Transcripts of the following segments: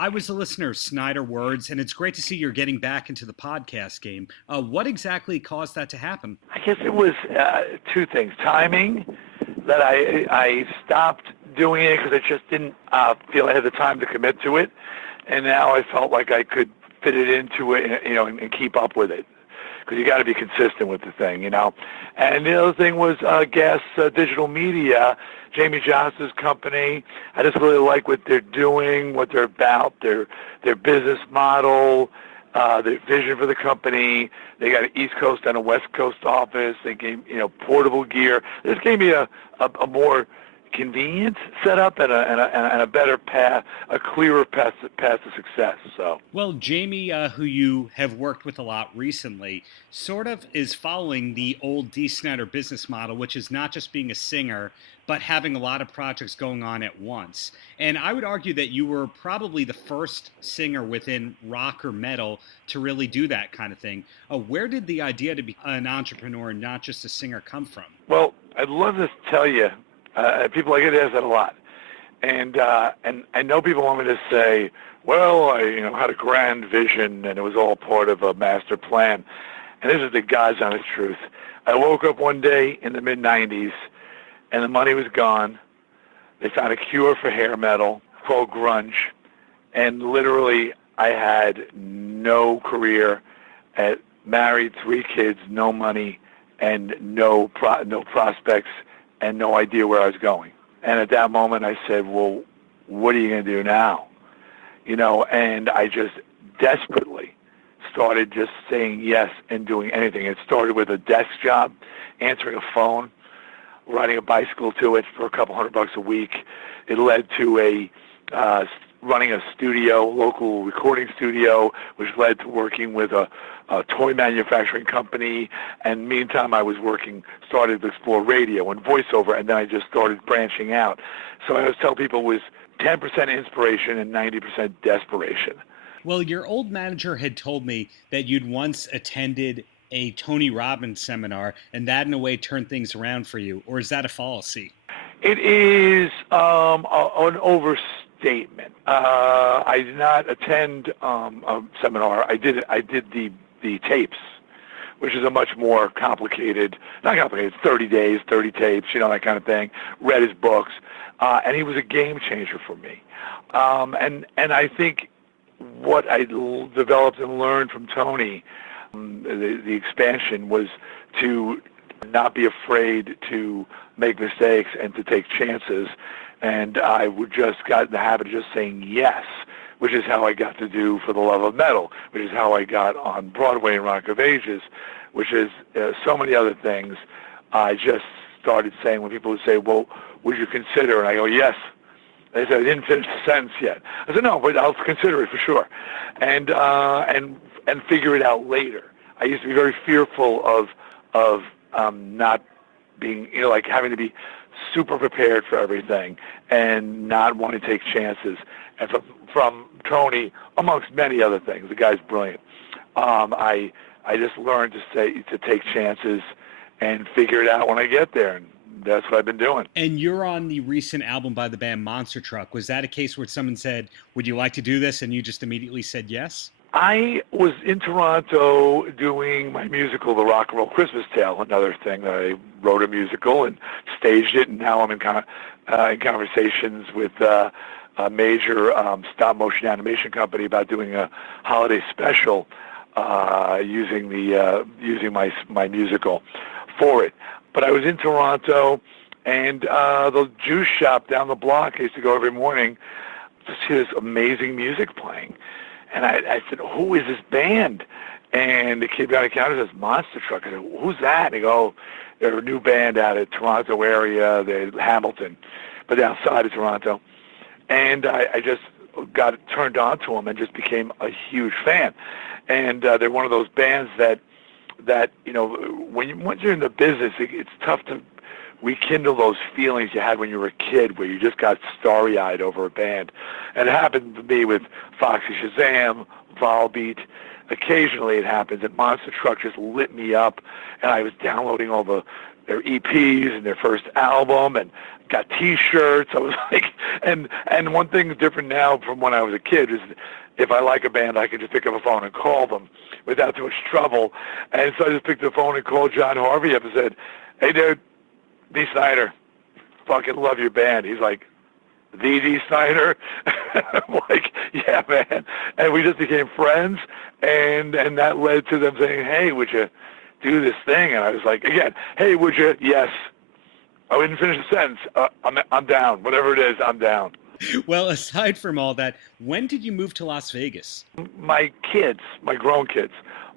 I was a listener of Snider Words, and it's great to see you're getting back into the podcast game. What exactly caused that to happen? I guess it was two things. Timing, that I stopped doing it because I just didn't feel I had the time to commit to it, and now I felt like I could fit it into it, and keep up with it. Because you got to be consistent with the thing, And the other thing was Gas Digital Media, Jamie Johnson's company. I just really like what they're doing, what they're about, their business model, their vision for the company. They got an East Coast and a West Coast office. They gave portable gear. This gave me a more convenient setup and a better path, a clearer path to success. So, well, Jamie, who you have worked with a lot recently, sort of is following the old Dee Snider business model, which is not just being a singer, but having a lot of projects going on at once. And I would argue that you were probably the first singer within rock or metal to really do that kind of thing. Where did the idea to be an entrepreneur and not just a singer come from? Well, I'd love to tell you. People like it ask that a lot, and I know people want me to say, well, I had a grand vision and it was all part of a master plan, and this is the God's honest truth. I woke up one day in the mid-'90s, and the money was gone. They found a cure for hair metal called grunge, and literally I had no career, married, 3 kids, no money, and no prospects, and no idea where I was going. And at that moment, I said, well, what are you going to do now? And I just desperately started just saying yes and doing anything. It started with a desk job, answering a phone, riding a bicycle to it for a couple $100 a week. It led to running a studio, local recording studio, which led to working with a toy manufacturing company. And meantime, I was started to explore radio and voiceover, and then I just started branching out. So I always tell people it was 10% inspiration and 90% desperation. Well, your old manager had told me that you'd once attended a Tony Robbins seminar, and that in a way turned things around for you, or is that a fallacy? It is an overstatement. I did not attend a seminar. I did the tapes, which is a much more complicated, not complicated, 30 days, 30 tapes, that kind of thing. Read his books, and he was a game changer for me. And I think what I developed and learned from Tony, the expansion, was to not be afraid to make mistakes and to take chances. And I would just got in the habit of just saying yes, which is how I got to do For the Love of Metal, which is how I got on Broadway in Rock of Ages, which is so many other things. I just started saying, when people would say, well, would you consider? And I go, yes. They said, I didn't finish the sentence yet. I said, no, but I'll consider it for sure. And figure it out later. I used to be very fearful of not being, like having to be super prepared for everything and not wanting to take chances. And from Tony, amongst many other things, the guy's brilliant. I just learned to take chances and figure it out when I get there, and that's what I've been doing. And you're on the recent album by the band Monster Truck. Was that a case where someone said, would you like to do this, and you just immediately said yes? I was in Toronto doing my musical, The Rock and Roll Christmas Tale, another thing that I wrote a musical and staged it, and now I'm in conversations with a major stop-motion animation company about doing a holiday special using my musical for it. But I was in Toronto, and the juice shop down the block, I used to go every morning to see this amazing music playing. And I said, who is this band? And the kid behind the counter says, Monster Truck. I said, who's that? And they go, they're a new band out of Toronto area. They're Hamilton, but they're outside of Toronto. And I just got turned on to them and just became a huge fan. And they're one of those bands that once you're in the business, it's tough to rekindle those feelings you had when you were a kid, where you just got starry-eyed over a band. And it happened to me with Foxy Shazam, Volbeat. Occasionally it happens, and Monster Truck just lit me up, and I was downloading all their EPs and their first album, and got T-shirts. I was like, and one thing different now from when I was a kid is if I like a band, I can just pick up a phone and call them without too much trouble. And so I just picked the phone and called John Harvey up and said, "Hey, dude, Dee Snider, fucking love your band." He's like, "The Dee Snider?" I'm like, "Yeah, man." And we just became friends, and that led to them saying, "Hey, would you do this thing?" And I was like, again, "Hey, would you?" "Yes." I didn't finish the sentence. I'm down. Whatever it is, I'm down. Well, aside from all that, when did you move to Las Vegas? My kids, my grown kids,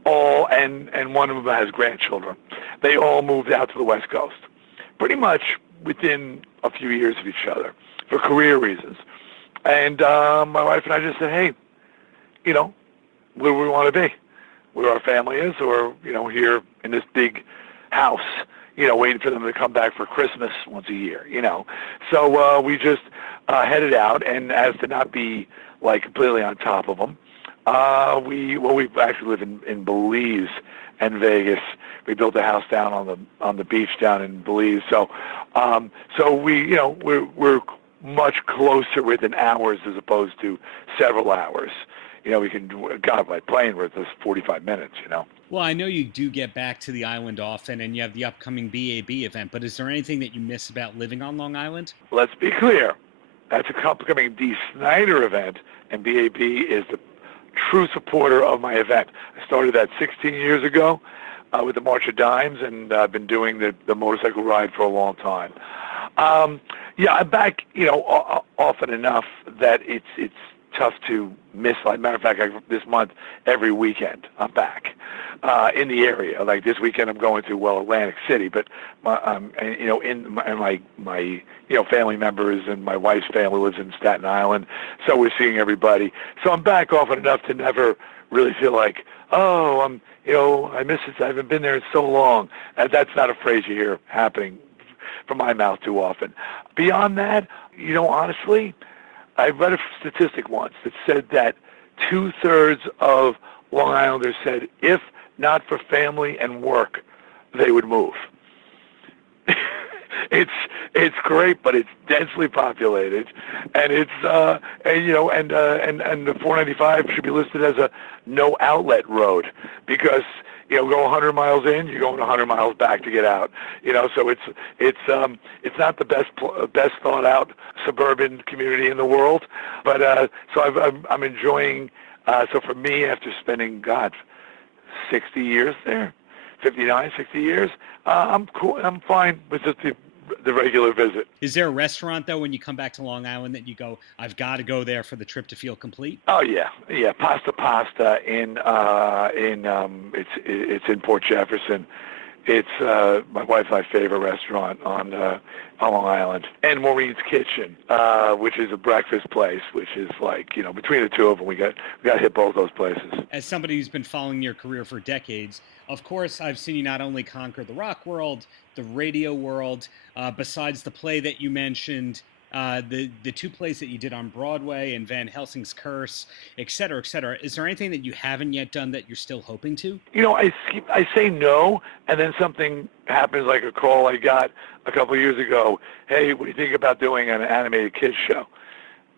all, and one of them has grandchildren, they all moved out to the West Coast, pretty much within a few years of each other for career reasons. And my wife and I just said, "Hey, where do we want to be? Where our family is, or, here in this big house, waiting for them to come back for Christmas once a year, So we just headed out, and as to not be like completely on top of them, we actually live in Belize and Vegas. We built a house down on the beach down in Belize. So we we're much closer within hours as opposed to several hours. We can, God, by plane, we're at this 45 minutes, Well, I know you do get back to the island often, and you have the upcoming BAB event, but is there anything that you miss about living on Long Island? Let's be clear. That's a upcoming Dee Snider event, and BAB is the true supporter of my event. I started that 16 years ago with the March of Dimes, and I've been doing the motorcycle ride for a long time. I'm back, often enough that it's tough to miss. Like, matter of fact, this month, every weekend, I'm back in the area. Like this weekend, I'm going to Atlantic City, but my family members and my wife's family lives in Staten Island, so we're seeing everybody. So I'm back often enough to never really feel like, oh, I miss it. I haven't been there in so long. That's not a phrase you hear happening from my mouth too often. Beyond that, honestly, I read a statistic once that said that 2/3 of Long Islanders said if not for family and work, they would move. It's great, but it's densely populated, and it's and the 495 should be listed as a no outlet road because go 100 miles in, you're going 100 miles back to get out. So it's not the best thought out suburban community in the world, but so I'm enjoying. So for me, after spending 60 years there, 59, 60 years, I'm cool. I'm fine with just the regular visit. Is there a restaurant, though, when you come back to Long Island that you go, I've got to go there for the trip to feel complete? Oh yeah, Pasta it's in Port Jefferson. It's my wife's my favorite restaurant on Long Island, and Maureen's Kitchen, which is a breakfast place, which is like between the two of them, we got to hit both those places. As somebody who's been following your career for decades, of course, I've seen you not only conquer the rock world, the radio world, besides the play that you mentioned, the two plays that you did on Broadway and Van Helsing's Curse, et cetera, et cetera. Is there anything that you haven't yet done that you're still hoping to? I say no, and then something happens, like a call I got a couple of years ago. Hey, what do you think about doing an animated kids show?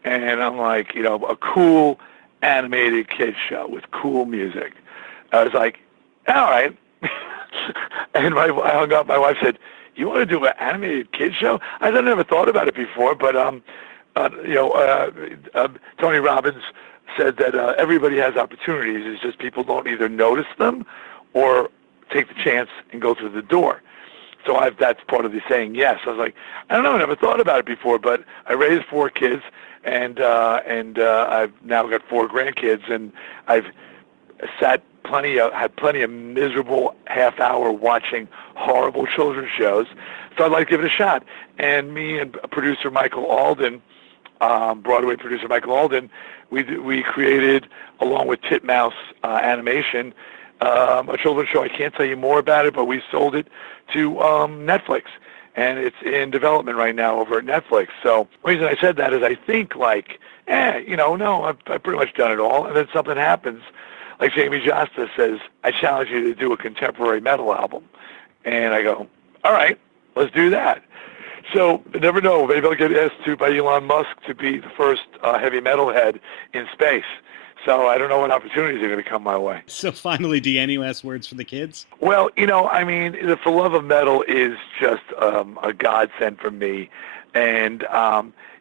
And I'm like, a cool animated kids show with cool music. I was like, all right. And I hung up. My wife said, "You want to do an animated kids show?" I never thought about it before, but Tony Robbins said that everybody has opportunities. It's just people don't either notice them or take the chance and go through the door. So that's part of the saying yes. I was like, I don't know, I never thought about it before, but I raised 4 kids, and I've now got 4 grandkids, and I've had plenty of miserable half hour watching horrible children's shows. So I'd like to give it a shot. And me and producer Michael Alden, Broadway producer Michael Alden, we created, along with Titmouse Animation, a children's show. I can't tell you more about it, but we sold it to Netflix, and it's in development right now over at Netflix. So the reason I said that is I think no, I've pretty much done it all, and then something happens. Like Jamie Josta says, I challenge you to do a contemporary metal album. And I go, all right, let's do that. So never know. Maybe I'll get asked to by Elon Musk to be the first heavy metal head in space. So I don't know what opportunities are going to come my way. So finally, Dee, any last words for the kids? Well, I mean, the For Love of Metal is just a godsend for me. And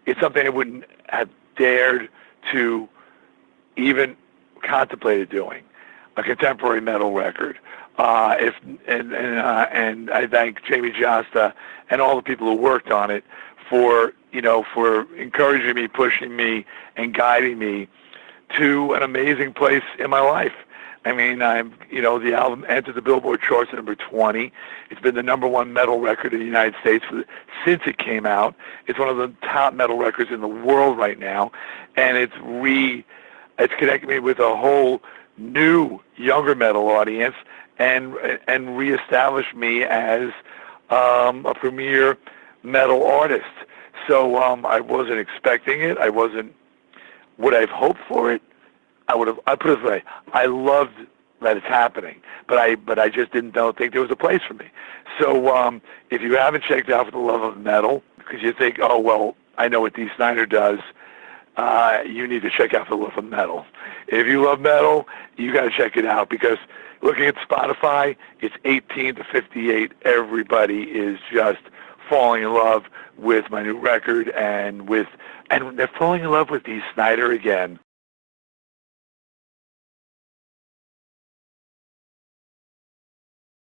it's something I wouldn't have dared to even contemplated doing, a contemporary metal record. And I thank Jamie Josta and all the people who worked on it for encouraging me, pushing me, and guiding me to an amazing place in my life. I mean, the album entered the Billboard charts at number 20. It's been the number one metal record in the United States since it came out. It's one of the top metal records in the world right now, and it's connected me with a whole new, younger metal audience, and reestablished me as a premier metal artist. So I wasn't expecting it. Would I have hoped for it? I put it this way. I loved that it's happening, but I just think there was a place for me. So if you haven't checked out For the Love of Metal, because you think, oh well, I know what Dee Snider does, you need to check out For the Love of Metal. If you love metal, you got to check it out, because looking at Spotify, it's 18 to 58. Everybody is just falling in love with my new record, and they're falling in love with Dee Snider again.